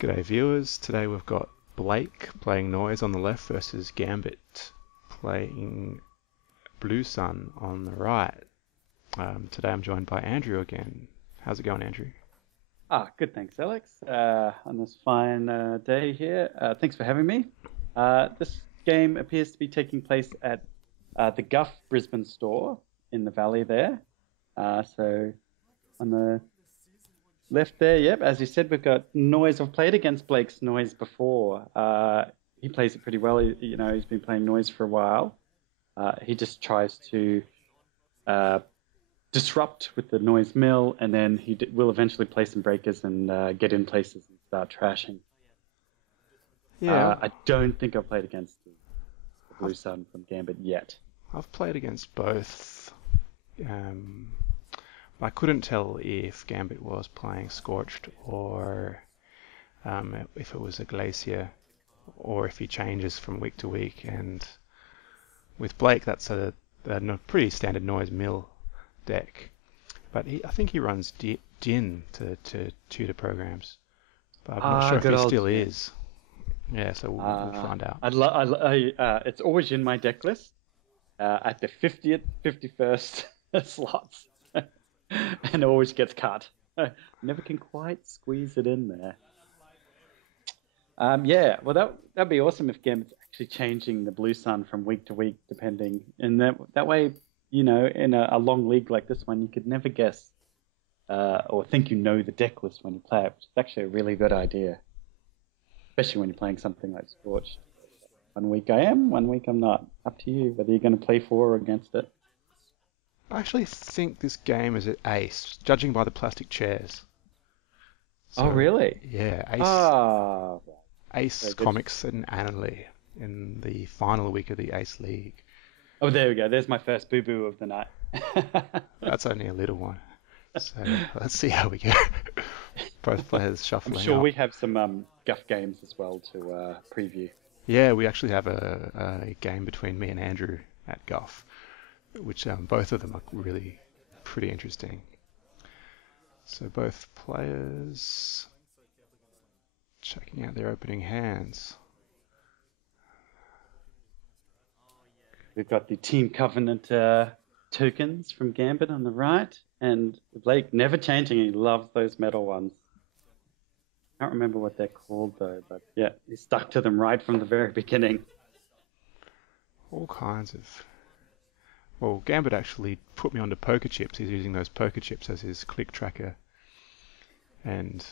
G'day viewers, today we've got Blake playing Noise on the left versus Gambit playing Blue Sun on the right. Today I'm joined by Andrew again. How's it going, Andrew? Good, thanks, Alex. On this fine day here. Thanks for having me. This game appears to be taking place at the Guff Brisbane store in the valley there. So on the left there, yep, as you said, we've got Noise. I've played against Blake's Noise before. He plays it pretty well. He's been playing Noise for a while. He just tries to disrupt with the noise mill, and then he will eventually play some breakers and get in places and start trashing. Yeah, I don't think I've played against the Blue Sun from Gambit yet. I've played against both. I couldn't tell if Gambit was playing Scorched or if it was a Glacier or if he changes from week to week. And with Blake, that's a pretty standard noise mill deck. But I think he runs Din to tutor programs. But I'm not sure if he still is. Yeah, so we'll find out. It's always in my deck list at the 50th, 51st slots. And it always gets cut. Never can quite squeeze it in there. Well, that'd be awesome if Gambit's actually changing the Blue Sun from week to week, depending. And that way, in a long league like this one, you could never guess or think you know the deck list when you play it, which is actually a really good idea. Especially when you're playing something like Scorch. One week I am, one week I'm not. Up to you whether you're going to play for or against it. I actually think this game is at Ace, judging by the plastic chairs. So, oh, really? Yeah, Ace Comics in Annerley in the final week of the Ace League. Oh, there we go. There's my first boo-boo of the night. That's only a little one. So let's see how we go. Both players shuffling I'm sure up. we have some Guff games as well to preview. Yeah, we actually have a game between me and Andrew at Guff, which both of them are really pretty interesting. So both players checking out their opening hands. We've got the Team Covenant tokens from Gambit on the right, and Blake never changing. He loves those metal ones. Can't remember what they're called though, but yeah, he stuck to them right from the very beginning. All kinds of... Well, Gambit actually put me onto poker chips. He's using those poker chips as his click tracker. And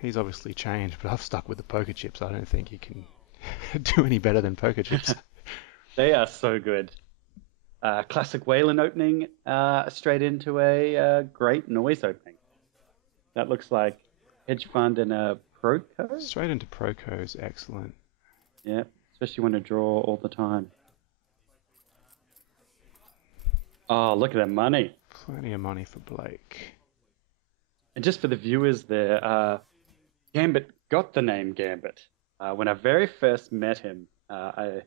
he's obviously changed, but I've stuck with the poker chips. I don't think he can do any better than poker chips. They are so good. Classic Weyland opening straight into a great Noise opening. That looks like hedge fund and a Proco. Straight into Proco is excellent. Yeah, especially when to draw all the time. Oh, look at that money. Plenty of money for Blake. And just for the viewers there, Gambit got the name Gambit. When I very first met him, when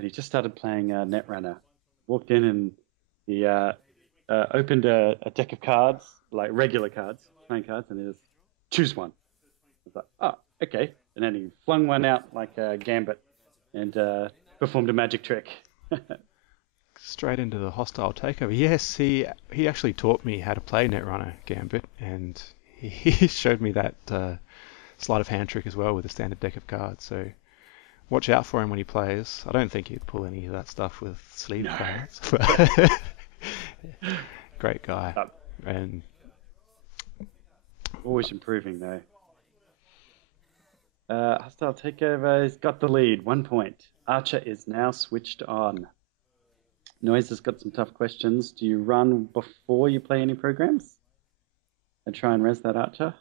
he just started playing Netrunner, walked in and he opened a deck of cards, like regular cards, playing cards, and he just, choose one. I was like, oh, okay. And then he flung one out like Gambit and performed a magic trick. Straight into the hostile takeover. Yes, he actually taught me how to play Netrunner Gambit, and he showed me that sleight of hand trick as well with a standard deck of cards. So watch out for him when he plays. I don't think he'd pull any of that stuff with sleeve cards. Great guy. And always improving though. Hostile takeover. He's got the lead. 1 point. Archer is now switched on. Noise has got some tough questions. Do you run before you play any programs and try and res that Archer?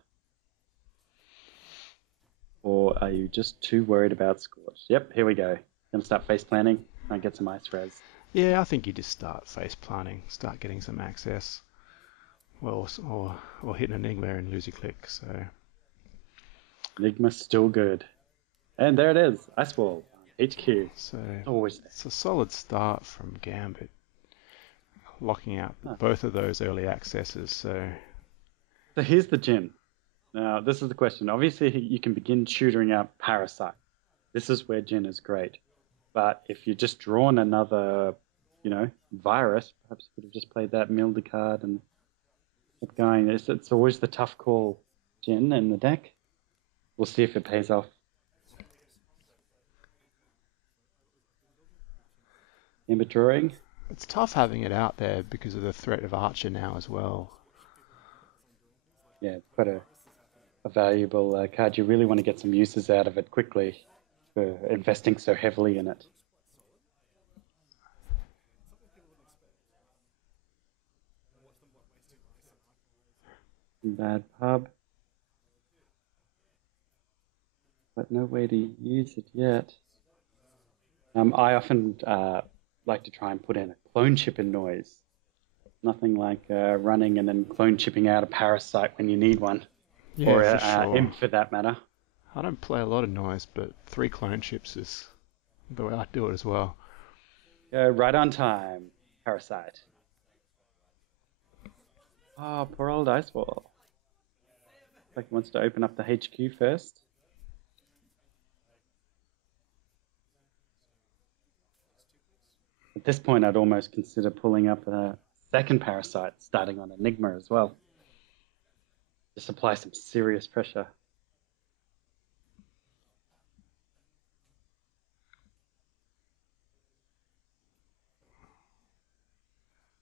Or are you just too worried about Scorch? Yep, here we go. Gonna start face planning and get some ice res. Yeah, I think you just start face planning, start getting some access. Well, or hit an Enigma and lose your click, so... Enigma's still good. And there it is, Ice Wall. HQ. So always there. It's a solid start from Gambit, locking out both of those early accesses. So here's the gem. Now, this is the question. Obviously, you can begin tutoring out Parasite. This is where Jin is great. But if you just drawn another, virus, perhaps you could have just played that Milder card and kept going. It's always the tough call, Jin, in the deck. We'll see if it pays off. Gambit drawing. It's tough having it out there because of the threat of Archer now as well. Yeah, it's quite a valuable card. You really want to get some uses out of it quickly for investing so heavily in it. Bad pub. But no way to use it yet. I often like to try and put in a clone chip in noise. Nothing like running and then clone chipping out a Parasite when you need one. Yeah, or for sure. imp for that matter. I don't play a lot of noise, but 3 clone chips is the way I do it as well. Go right on time, Parasite. Oh, poor old Icewall. Like he wants to open up the HQ first. At this point, I'd almost consider pulling up a second Parasite, starting on Enigma as well. Just apply some serious pressure.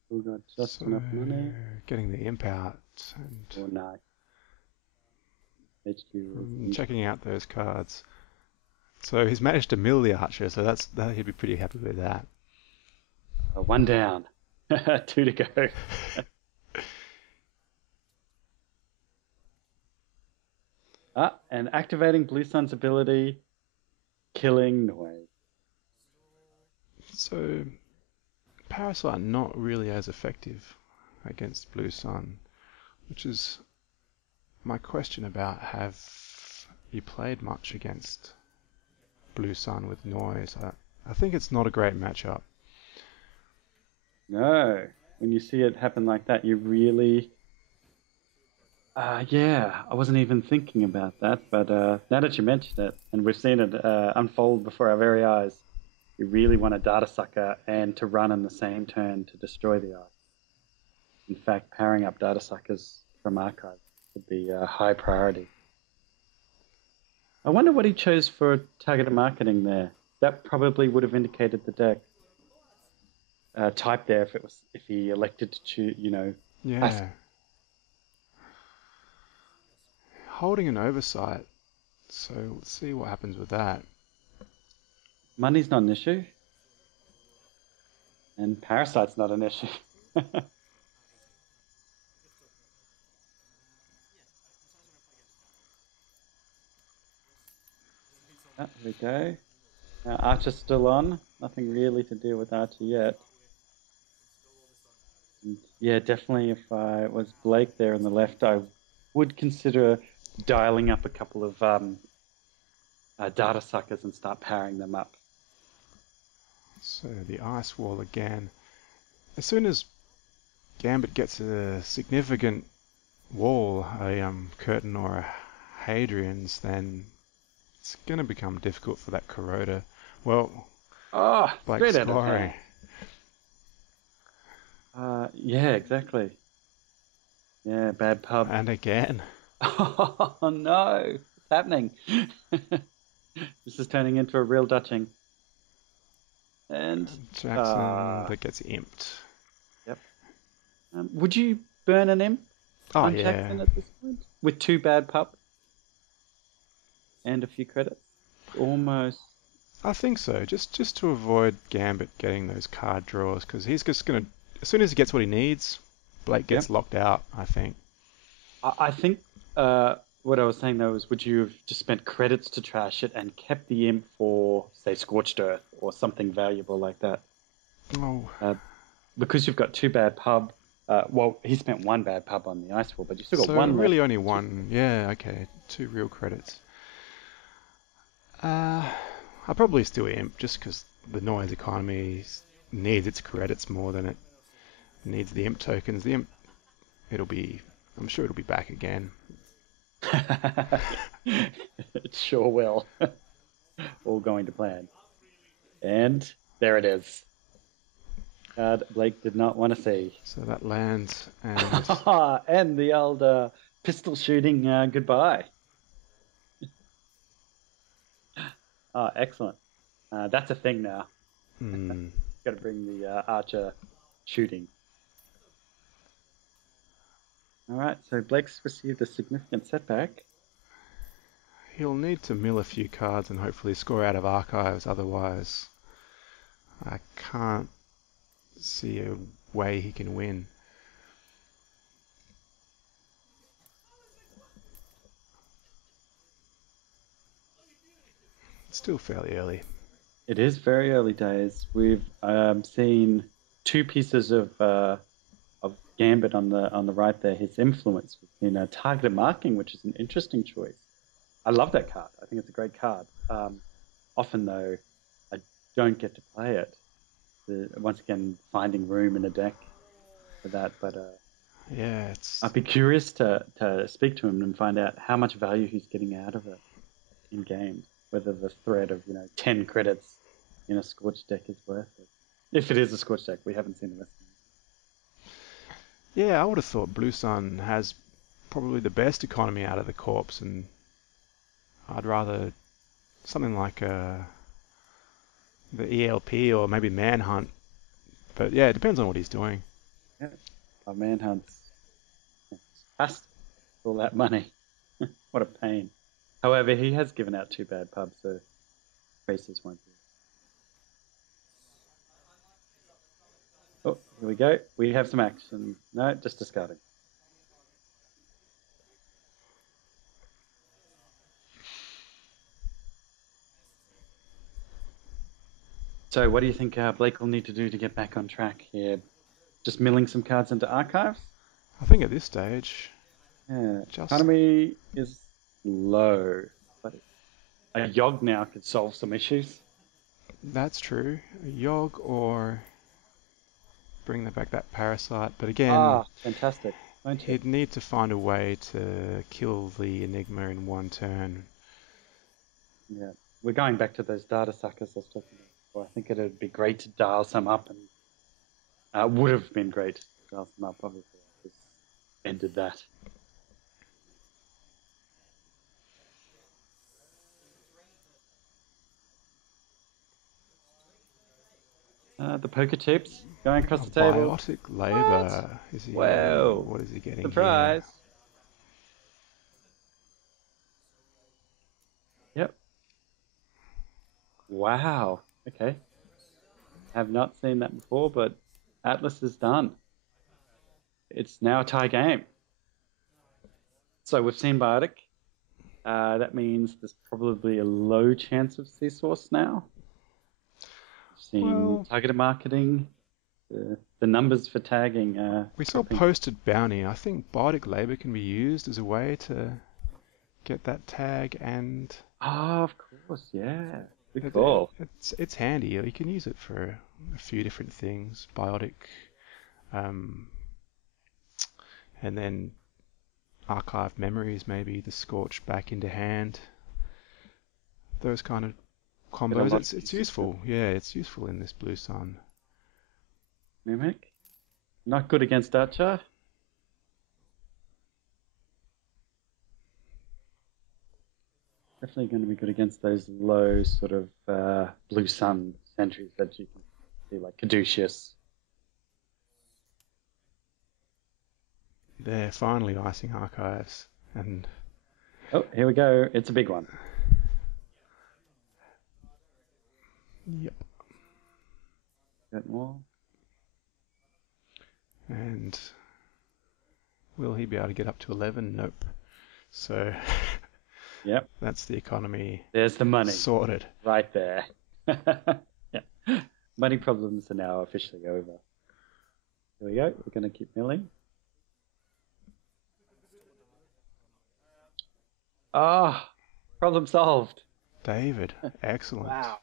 We've got just enough money. Getting the imp out and Or not. HQ. checking out those cards. So he's managed to mill the Archer, so he'd be pretty happy with that. One down. 2 to go. And activating Blue Sun's ability, killing noise. So Parasite not really as effective against Blue Sun, which is my question about have you played much against Blue Sun with noise? I think it's not a great matchup. No. When you see it happen like that, you really... yeah, I wasn't even thinking about that, but now that you mentioned it, and we've seen it unfold before our very eyes, you really want a Data Sucker and to run in the same turn to destroy the eye. In fact, powering up Data Suckers from Archive would be a high priority. I wonder what he chose for targeted marketing there. That probably would have indicated the deck type there if he elected to choose, Yeah. Holding an Oversight, so let's see what happens with that. Money's not an issue. And Parasite's not an issue. There we go. Now Archer's still on. Nothing really to do with Archer yet. And yeah, definitely if I was Blake there on the left, I would consider dialing up a couple of Data Suckers and start powering them up. So the Ice Wall again. As soon as Gambit gets a significant wall, a Curtain or a Hadrian's, then it's going to become difficult for that Corroder. Well, Blake's straight out of scoring. hand. Yeah, exactly. Yeah, bad pub. And again. Oh no, what's happening? This is turning into a real Dutching. And Jackson that gets imped. Yep. Would you burn an imp on yeah. Jackson at this point? With 2 bad pup? And a few credits? Almost. I think so, just to avoid Gambit getting those card draws, because he's just going to, as soon as he gets what he needs, Blake gets locked out, I think. I think what I was saying though is, would you have just spent credits to trash it and kept the imp for, say, Scorched Earth or something valuable like that? Oh. Because you've got 2 bad pub. Well, he spent 1 bad pub on the Ice Wall, but you still got 1 really left. only 1. Yeah, okay. 2 real credits. I'll probably still imp just because the noise economy needs its credits more than it needs the imp tokens. The imp, I'm sure it'll be back again. It sure will. All going to plan. And there it is. Card Blake did not want to see. So that lands, and And the old pistol shooting goodbye. Oh, excellent. That's a thing now. hmm, Got to bring the archer shooting. All right, so Blake's received a significant setback. he'll need to mill a few cards and hopefully score out of archives. Otherwise, I can't see a way he can win. It's still fairly early. It is very early days. We've seen two pieces of Gambit on the right there. His influence in targeted marking, which is an interesting choice. I love that card. I think it's a great card. Often though, I don't get to play it. Once again, finding room in a deck for that. But Yeah, it's I'd be curious to speak to him and find out how much value he's getting out of it in games. Whether the threat of 10 credits in a Scorch deck is worth it. If it is a Scorch deck, we haven't seen the rest. yeah. I would have thought Blue Sun has probably the best economy out of the corpse, and I'd rather something like the ELP or maybe Manhunt. But yeah, it depends on what he's doing. Yeah, our manhunt's has all that money. What a pain. However, he has given out two bad pubs, so races won't be. Oh, here we go. We have some action. No, just discarding. So, what do you think Blake will need to do to get back on track here? Just milling some cards into archives? I think at this stage, Yeah. just Economy is low, but a Yogg now could solve some issues. that's true. A Yogg or bring back that Parasite. But again, Ah, fantastic. Won't it? he'd need to find a way to kill the Enigma in one turn. Yeah. We're going back to those data suckers I was talking about before. I think it'd be great to dial some up, and would have been great to dial some up. Obviously, I just ended that. The poker chips going across A the table. biotic What? labor. Is he? Whoa! What is he getting here? Surprise! Yep. Wow. Okay. Have not seen that before, but Atlas is done. It's now a tie game. So we've seen Biotic. That means there's probably a low chance of C-Source now. We've seen Well, targeted marketing. The numbers for tagging we saw dropping. posted bounty. I think biotic labor can be used as a way to get that tag, and Ah, of course, yeah. Good call. it's handy. You can use it for a few different things. Biotic, um, and then archive memories, maybe the scorch back into hand. Those kind of Get a combos. lot It's of it's uses for useful. Yeah, it's useful in this Blue Sun. Mimic. Not good against Archer. Definitely going to be good against those low sort of blue sun sentries that you can see, like Caduceus. They're finally icing archives, and Oh, here we go. It's a big one. yep. Bit more. And will he be able to get up to 11? Nope. So Yep. that's the economy There's the money sorted. right there. Yeah. Money problems are now officially over. Here we go. We're going to keep milling. Ah, problem solved. David, excellent. Wow.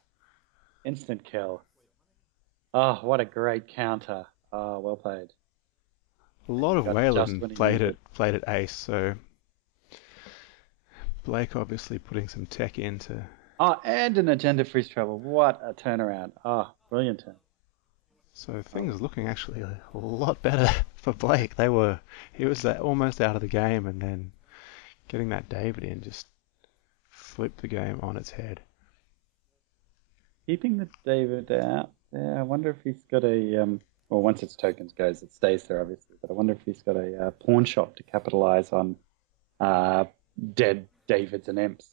Instant kill. Oh, what a great counter. Oh, well played. A lot of Got just Weyland when he played needed. it ace, so Blake obviously putting some tech into. Oh, and an agenda freeze travel. What a turnaround. Oh, brilliant turn. So things looking actually a lot better for Blake. He was almost out of the game, and then getting that David in just flipped the game on its head. Keeping the David out. Yeah, I wonder if he's got a well, once its tokens goes, it stays there obviously. But I wonder if he's got a pawn shop to capitalize on dead Davids and imps.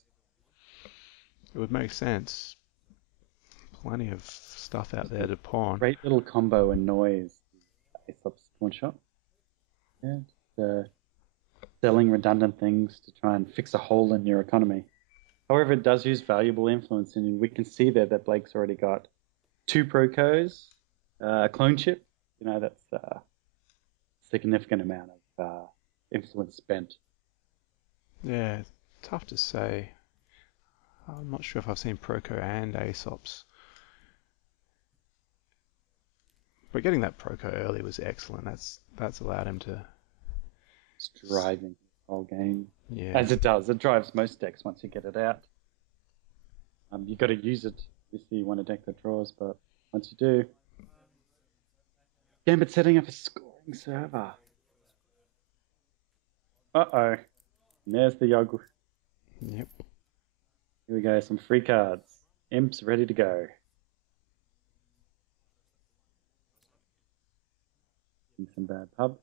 It would make sense. Plenty of stuff out there to pawn. Great little combo and noise. Aesop's pawn shop. Yeah, just, selling redundant things to try and fix a hole in your economy. However, it does use valuable influence, and we can see there that Blake's already got 2 Procos, a clone chip. You know, that's a significant amount of influence spent. Yeah, tough to say. I'm not sure if I've seen Proco and Aesop's. But getting that Proco early was excellent. That's allowed him to... It's driving the whole game. Yeah. As it does. It drives most decks once you get it out. You've got to use it if you want a deck that draws, but once you do... Gambit setting up a scoring server. Uh-oh. And there's the Yogg. Yep. Here we go, some free cards. Imps ready to go. Some bad pub.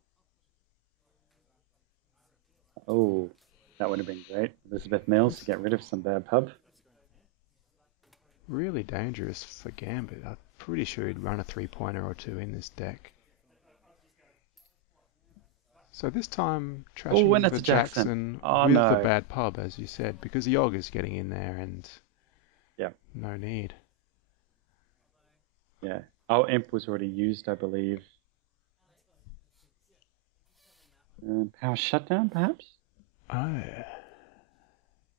Oh, that would have been great. Elizabeth Mills to get rid of some bad pub. Really dangerous for Gambit. I'm pretty sure he'd run a 3-pointer or 2 in this deck. So this time trashing the Jackson with the bad pub, as you said, because the Yogg is getting in there and no need. Yeah. Oh, Imp was already used, I believe. Power shutdown, perhaps? Oh, yeah.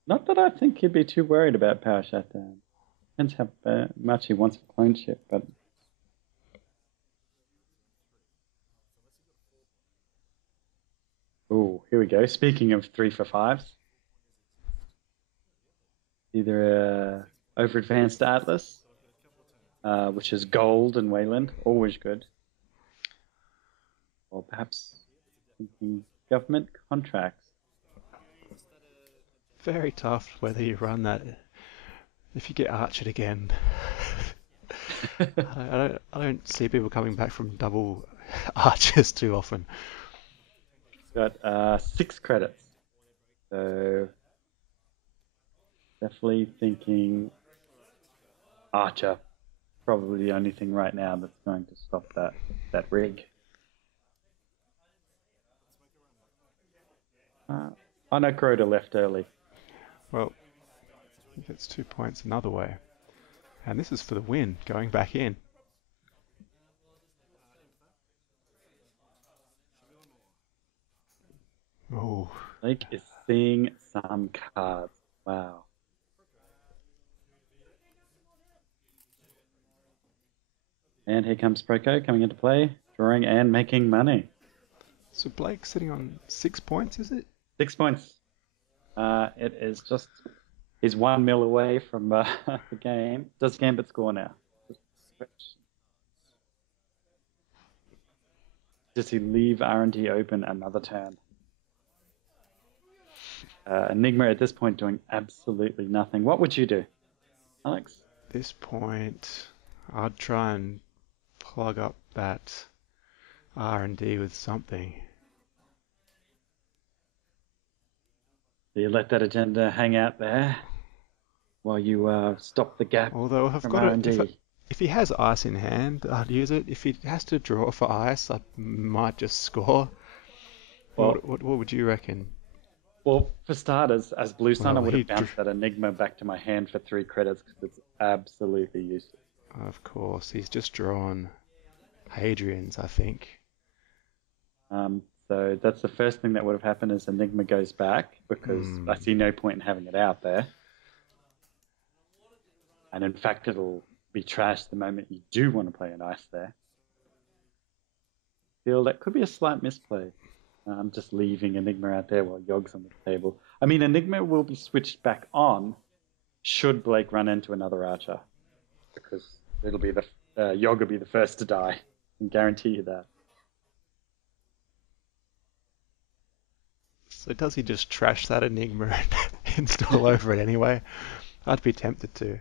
Not that I think he'd be too worried about power shutdown. Depends how much he wants a clone chip, but... Oh, here we go. Speaking of 3 for 5s. Either over advanced Atlas, which is gold and Weyland, always good. Or perhaps thinking government contracts. Very tough whether you run that. If you get archered again, I don't see people coming back from double archers too often. Got 6 credits, so definitely thinking Archer. Probably the only thing right now that's going to stop that rig. I know Crota left early. Well, he gets 2 points another way. And this is for the win, going back in. Oh. Blake is seeing some cards. Wow. And here comes Proco coming into play, drawing and making money. So Blake's sitting on 6 points, is it? 6 points. It is just... He's 1 mil away from the game. Does Gambit score now? Does he leave R&D open another turn? Enigma at this point doing absolutely nothing. What would you do, Alex? At this point, I'd try and plug up that R&D with something. Do you let that agenda hang out there while you stop the gap? Although I've got if he has ice in hand, I'd use it. If he has to draw for ice, I might just score. Well, what would you reckon? Well, for starters, as Blue Sun, I would have bounced that Enigma back to my hand for 3 credits because it's absolutely useless. Of course, he's just drawn Hadrian's, I think. So that's the first thing that would have happened is Enigma goes back because I see no point in having it out there. And in fact, it'll be trashed the moment you do want to play an ice there. Feel that could be a slight misplay. I'm just leaving Enigma out there while Yogg's on the table. I mean, Enigma will be switched back on should Blake run into another archer, because it'll be the Yogg will be the first to die. I can guarantee you that. So does he just trash that Enigma and install over it anyway? I'd be tempted to.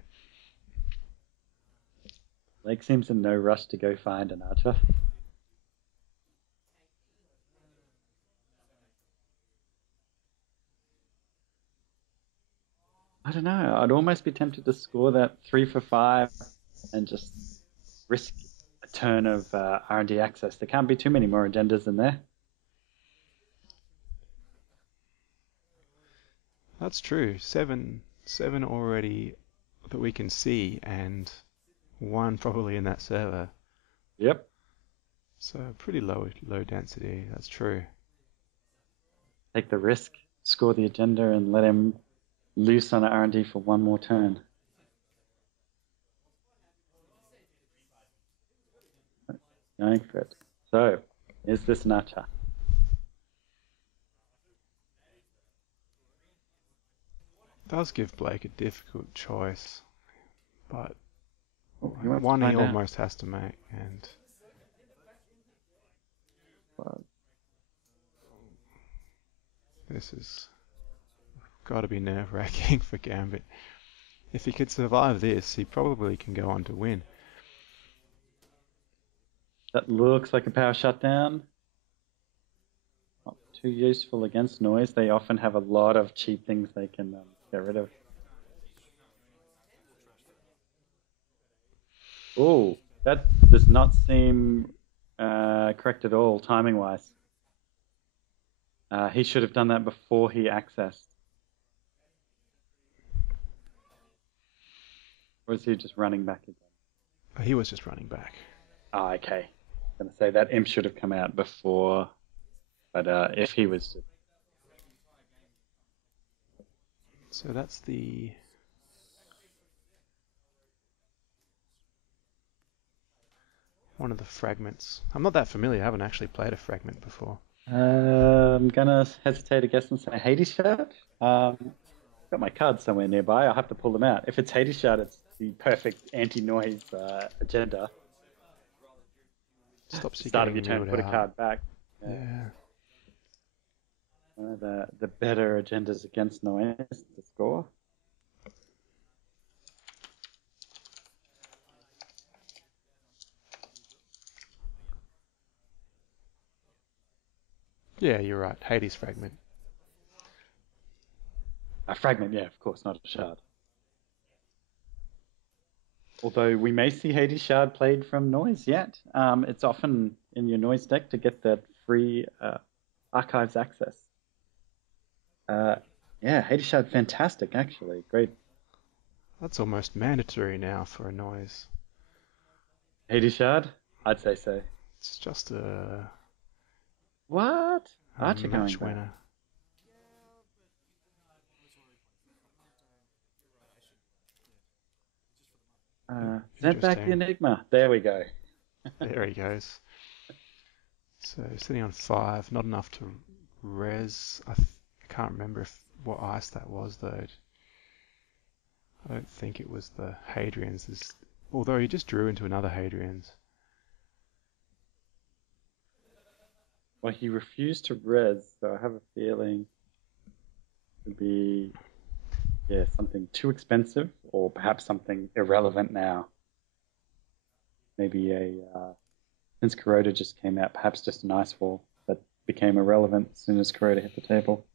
Blake seems in no rush to go find an archer. I don't know. I'd almost be tempted to score that 3 for 5 and just risk a turn of R&D access. There can't be too many more agendas in there. That's true. Seven already that we can see, and one probably in that server. Yep. So pretty low density. That's true. Take the risk, score the agenda, and let him loose on R&D for one more turn. Going for it. So, is this an archer? Does give Blake a difficult choice, but one he almost has to make, and this is got to be nerve-wracking for Gambit. If he could survive this, he probably can go on to win. That looks like a power shutdown. Not too useful against noise. They often have a lot of cheap things they can get rid of. Oh, that does not seem correct at all, timing-wise. He should have done that before he accessed. Or is he just running back again? He was just running back. Oh, okay. I'm going to say that imp should have come out before, but if he was... So that's the... one of the fragments. I'm not that familiar. I haven't actually played a fragment before. I'm going to hesitate a guess and say Hades Shard. Got my cards somewhere nearby. I'll have to pull them out. If it's Hades Shard, it's the perfect anti-noise agenda. Stops you Start of getting your turn, put a card back. Yeah. One of the better agendas against noise to score. Yeah, you're right. Hades fragment. A fragment, yeah, of course, not a shard. Although we may see Hades Shard played from noise yet. It's often in your noise deck to get that free archives access. Yeah, Hades Shard, fantastic, actually. Great. That's almost mandatory now for a noise. Hades Shard? I'd say so. It's just a... What? Archer match going winner. Send back the Enigma. There we go. There he goes. So sitting on 5, not enough to res. I can't remember what ice that was though. I don't think it was the Hadrian's. Although he just drew into another Hadrian's. Well, he refused to res, so I have a feeling it would be something too expensive, or perhaps something irrelevant now. Maybe since Corroder just came out, perhaps just an ice wall that became irrelevant as soon as Corroder hit the table.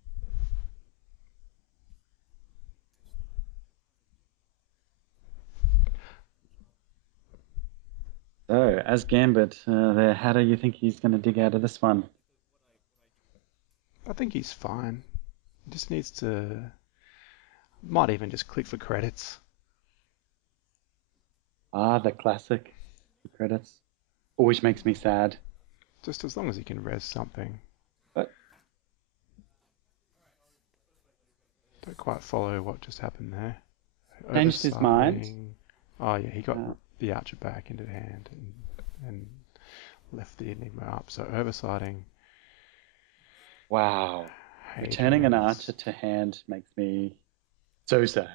So, as Gambit, how do you think he's going to dig out of this one? I think he's fine. He just needs to... Might even just click for credits. Ah, the classic. The credits. Always makes me sad. Just as long as he can res something. What? Don't quite follow what just happened there. Changed his mind. Oh yeah, he got the archer back into hand and left the Enigma up. So oversighting. Wow. Returning an Hadrian's. archer to hand makes me so sad.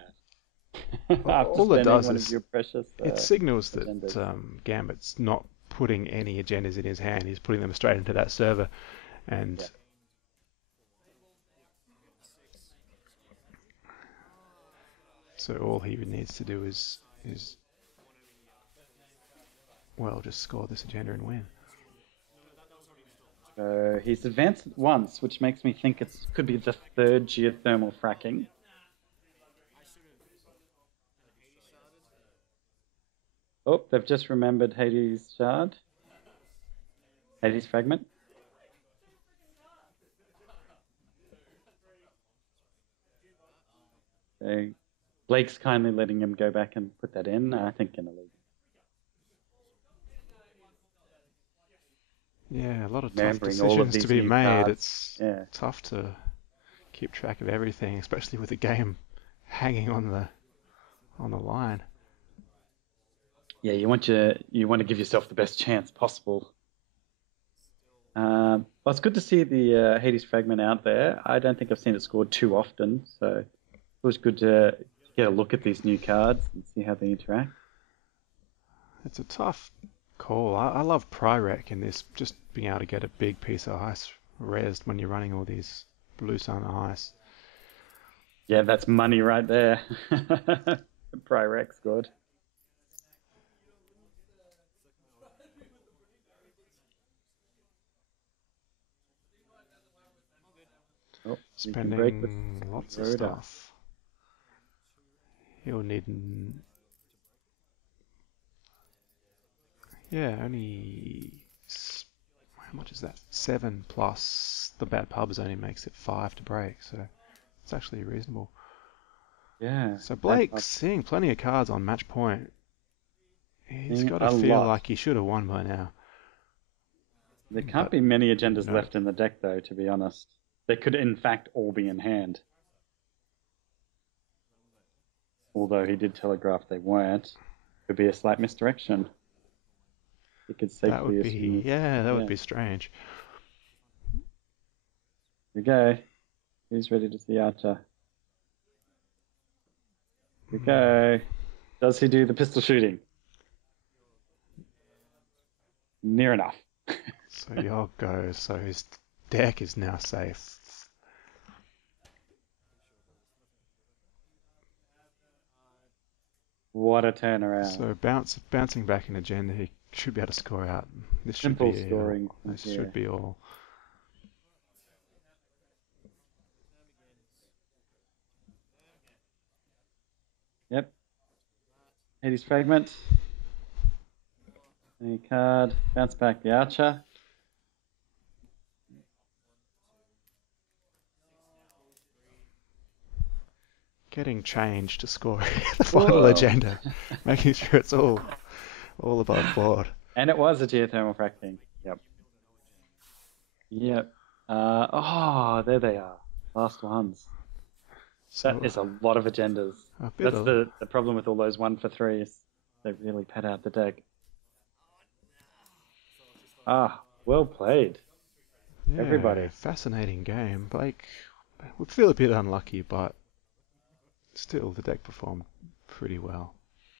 After All it spending does one of is your precious it signals that agendas. Gambit's not putting any agendas in his hand. He's putting them straight into that server, and Yeah. so all he needs to do is well, just score this agenda and win. So he's advanced it once, which makes me think it could be the third geothermal fracking. Oh, they've just remembered Hades shard. Hades fragment. So Blake's kindly letting him go back and put that in, I think, in a league. Yeah, a lot of tough Remembering all of decisions to these be new made. cards. It's Yeah. tough to keep track of everything, especially with the game hanging on the line. Yeah, you want to give yourself the best chance possible. Well, it's good to see the Hades fragment out there. I don't think I've seen it scored too often, so it was good to get a look at these new cards and see how they interact. It's a tough call. I love Pyrrhec in this, just being able to get a big piece of ice rezzed when you're running all these blue sun ice. Yeah, that's money right there. Pyrrhec's good. Oh, you can break with Spending lots of Rhoda. stuff. He'll need... Yeah, only... How much is that? 7 plus the bad pubs only makes it 5 to break, so it's actually reasonable. Yeah. So Blake's seeing plenty of cards on match point. He's got to a feel lot. like he should have won by now. There can't But be many agendas no. left in the deck, though, to be honest. They could, in fact, all be in hand. Although he did telegraph they weren't. Could be a slight misdirection. He could safely That would be, assume. yeah, that would Yeah. be strange. Here we go. Who's ready to see Archer? Here we go. Does he do the pistol shooting? Near enough. So Yogg goes, so his deck is now safe. What a turnaround. So bouncing back in agenda, he should be able to score out. This should Simple be scoring. This Yeah. should be all. Yep. Hades fragment. Any card. Bounce back the Archer. Getting change to score the final Whoa. agenda, making sure it's all above board. And it was a geothermal fracking. Yep. Yep. There they are. Last ones. So That is a lot of agendas. a bit That's of, the problem with all those 1-for-3s. They really pad out the deck. Well played. yeah, everybody. Fascinating game. Blake would feel a bit unlucky, but still the deck performed pretty well.